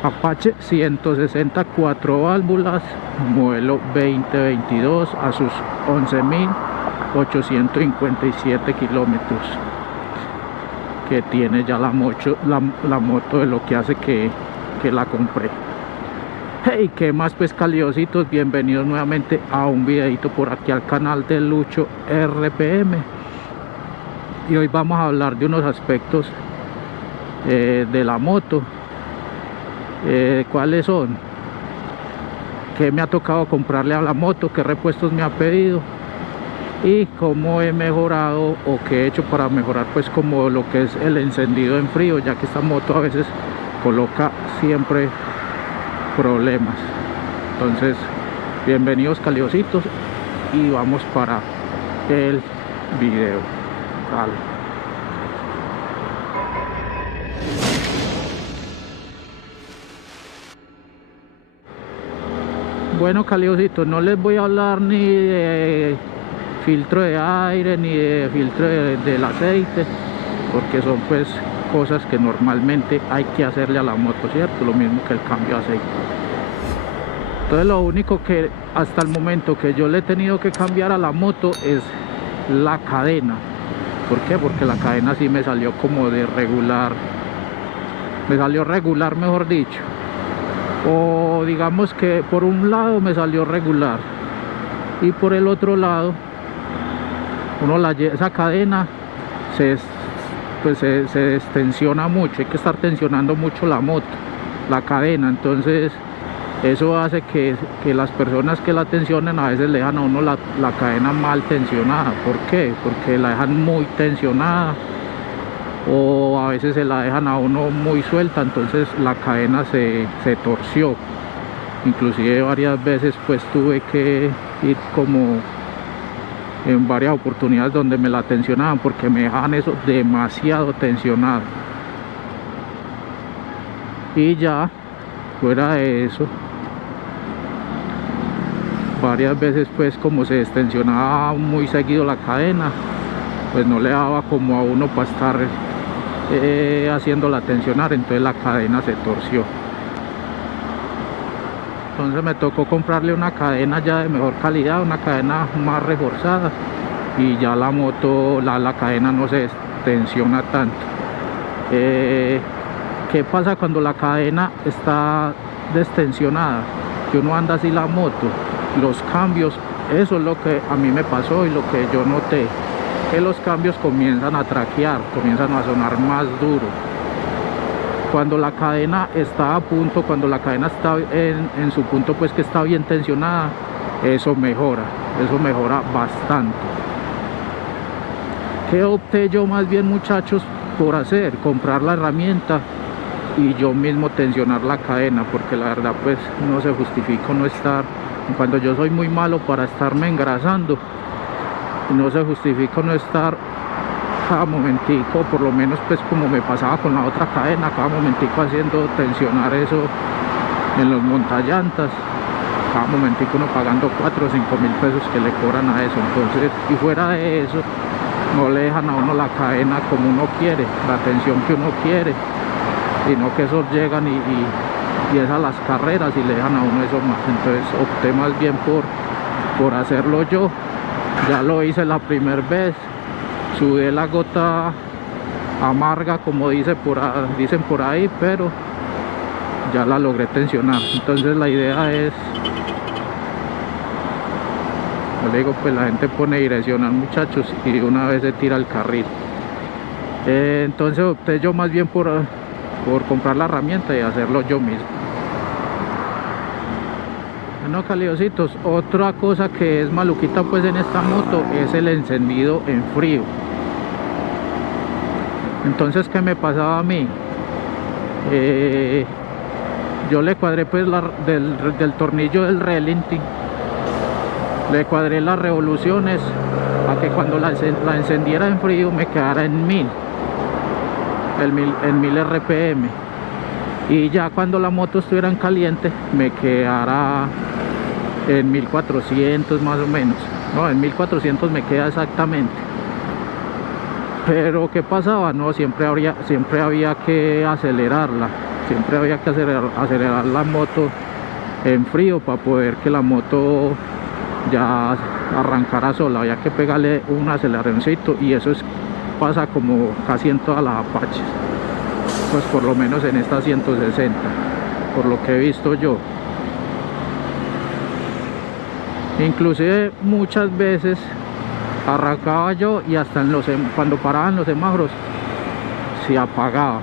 Apache 160, 4 válvulas, modelo 2022 a sus 11.857 kilómetros que tiene ya la moto, de lo que hace que la compré. Hey, ¿qué más pues, caliositos? Bienvenidos nuevamente a un videito por aquí al canal de Lucho RPM. Y hoy vamos a hablar de unos aspectos de la moto. ¿Cuáles son? ¿Qué me ha tocado comprarle a la moto? ¿Qué repuestos me ha pedido? Y cómo he mejorado o qué he hecho para mejorar pues como lo que es el encendido en frío, ya que esta moto a veces coloca siempre problemas. Entonces, bienvenidos caliositos y vamos para el video. Vale. Bueno, caliositos, no les voy a hablar ni de filtro de aire ni de filtro del aceite, porque son pues cosas que normalmente hay que hacerle a la moto, ¿cierto? Lo mismo que el cambio de aceite. Entonces lo único que hasta el momento que yo le he tenido que cambiar a la moto es la cadena. ¿Por qué? Porque la cadena sí me salió como de regular, me salió regular, mejor dicho, o digamos que por un lado me salió regular y por el otro lado esa cadena se destensiona mucho, hay que estar tensionando mucho la moto, la cadena. Entonces eso hace que las personas que la tensionen a veces le dejan a uno la cadena mal tensionada. ¿Por qué? Porque la dejan muy tensionada o a veces se la dejan a uno muy suelta, entonces la cadena se torció. Inclusive varias veces pues tuve que ir como en varias oportunidades donde me la tensionaban porque me dejaban eso demasiado tensionado. Y ya fuera de eso, varias veces pues como se destensionaba muy seguido la cadena, pues no le daba como a uno para estar haciéndola tensionar, entonces la cadena se torció. Entonces me tocó comprarle una cadena ya de mejor calidad, una cadena más reforzada, y ya la moto, la cadena no se tensiona tanto. ¿Qué pasa cuando la cadena está destensionada? Que uno anda así la moto, los cambios, eso es lo que a mí me pasó y lo que yo noté, que los cambios comienzan a traquear, comienzan a sonar más duro. Cuando la cadena está a punto, cuando la cadena está en su punto pues que está bien tensionada, eso mejora bastante. ¿Qué opté yo más bien, muchachos, por hacer? Comprar la herramienta y yo mismo tensionar la cadena, porque la verdad pues no se justifica no estar, cuando yo soy muy malo para estarme engrasando, no se justifica no estar cada momentico, por lo menos pues como me pasaba con la otra cadena, cada momentico haciendo tensionar eso en los montallantas, cada momentico uno pagando 4 o 5 mil pesos que le cobran a eso. Entonces, y fuera de eso, no le dejan a uno la cadena como uno quiere, la tensión que uno quiere, sino que esos llegan y es a las carreras y le dejan a uno eso más. Entonces opté más bien por hacerlo yo. Ya lo hice la primera vez, sudé la gota amarga como dicen por ahí, pero ya la logré tensionar. Entonces la idea es, yo le digo, pues la gente pone direccional, muchachos, y una vez se tira el carril. Entonces opté yo más bien por comprar la herramienta y hacerlo yo mismo. Bueno, caliositos, otra cosa que es maluquita pues en esta moto es el encendido en frío. Entonces, ¿qué me pasaba a mí? Yo le cuadré pues del tornillo del Relenting, le cuadré las revoluciones para que cuando la encendiera en frío me quedara en 1000 RPM, y ya cuando la moto estuviera en caliente me quedara en 1400 más o menos. No, en 1400 me queda exactamente. Pero ¿qué pasaba? No, siempre había que acelerarla. Siempre había que acelerar la moto en frío para poder que la moto ya arrancara sola. Había que pegarle un aceleroncito, y eso pasa como casi en todas las Apaches, pues por lo menos en esta 160, por lo que he visto yo. Inclusive muchas veces arrancaba yo y hasta cuando paraban los semáforos se apagaba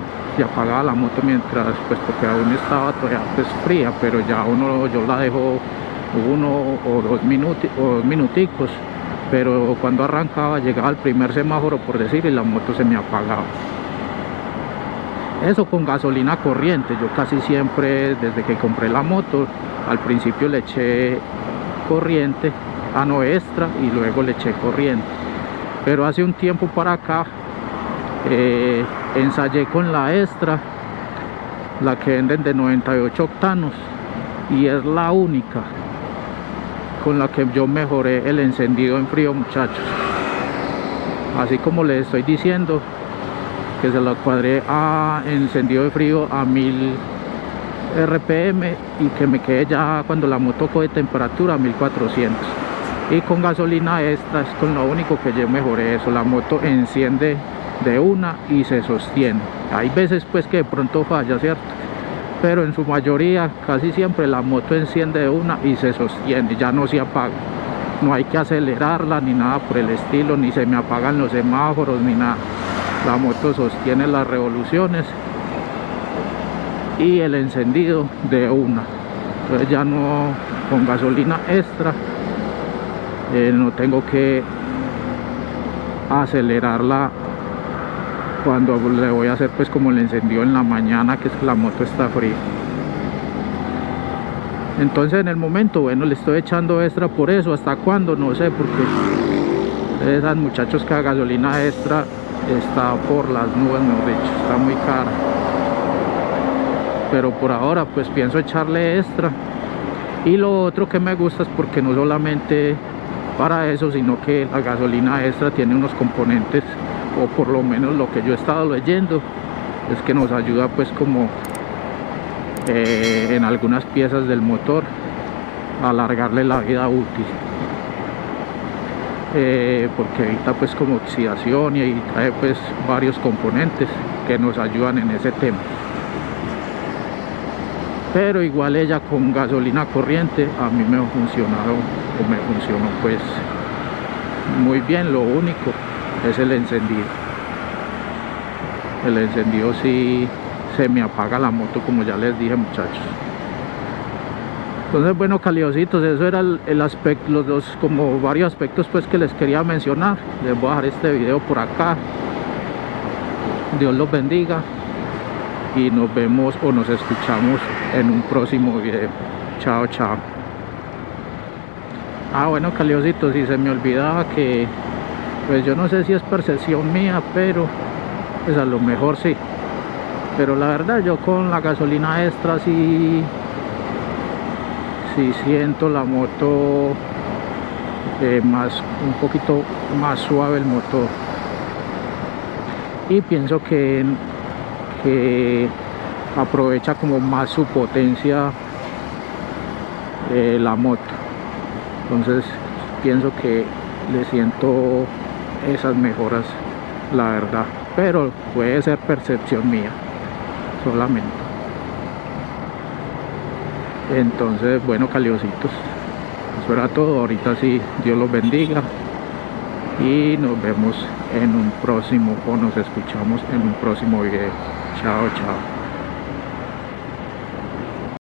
la moto, mientras pues porque aún estaba todavía pues fría, pero ya yo la dejo 1 o 2 minuticos, pero cuando arrancaba llegaba al primer semáforo, por decir, y la moto se me apagaba. Eso con gasolina corriente. Yo casi siempre, desde que compré la moto, al principio le eché corriente, no, extra, y luego le eché corriente. Pero hace un tiempo para acá ensayé con la extra, la que venden de 98 octanos, y es la única con la que yo mejoré el encendido en frío, muchachos. Así como les estoy diciendo que se la cuadré a encendido de frío a 1000 RPM, y que me quede ya cuando la moto coge temperatura a 1400. Y con gasolina extra es con lo único que yo mejoré eso. La moto enciende de una y se sostiene. Hay veces pues que de pronto falla, ¿cierto? Pero en su mayoría, casi siempre, la moto enciende de una y se sostiene, ya no se apaga. No hay que acelerarla ni nada por el estilo, ni se me apagan los semáforos ni nada. La moto sostiene las revoluciones y el encendido de una. Entonces ya no, con gasolina extra, no tengo que acelerarla cuando le voy a hacer pues como el encendido en la mañana, que es que la moto está fría. Entonces en el momento, bueno, le estoy echando extra por eso. ¿Hasta cuándo? No sé, porque esas muchachos que a gasolina extra está por las nubes, mejor dicho, está muy cara. Pero por ahora pues pienso echarle extra. Y lo otro que me gusta es porque no solamente para eso, sino que la gasolina extra tiene unos componentes, o por lo menos lo que yo he estado leyendo, es que nos ayuda pues como en algunas piezas del motor a alargarle la vida útil, porque evita pues como oxidación, y trae pues varios componentes que nos ayudan en ese tema. Pero igual ella con gasolina corriente a mí me funcionó pues muy bien. Lo único es el encendido. El encendido sí se me apaga la moto, como ya les dije, muchachos. Entonces, bueno, caliositos, eso era el aspecto, los dos, como varios aspectos pues que les quería mencionar. Les voy a dejar este video por acá. Dios los bendiga y nos vemos o nos escuchamos en un próximo video. Chao, chao. Bueno, caliositos, y se me olvidaba que pues yo no sé si es percepción mía, pero pues a lo mejor sí. Pero la verdad, yo con la gasolina extra sí siento la moto un poquito más suave el motor, y pienso que aprovecha como más su potencia la moto. Entonces pienso que le siento esas mejoras, la verdad, pero puede ser percepción mía solamente. Entonces, bueno, caliositos, eso era todo. Ahorita sí, Dios los bendiga y nos vemos en un próximo, o nos escuchamos en un próximo video. Chao, chao.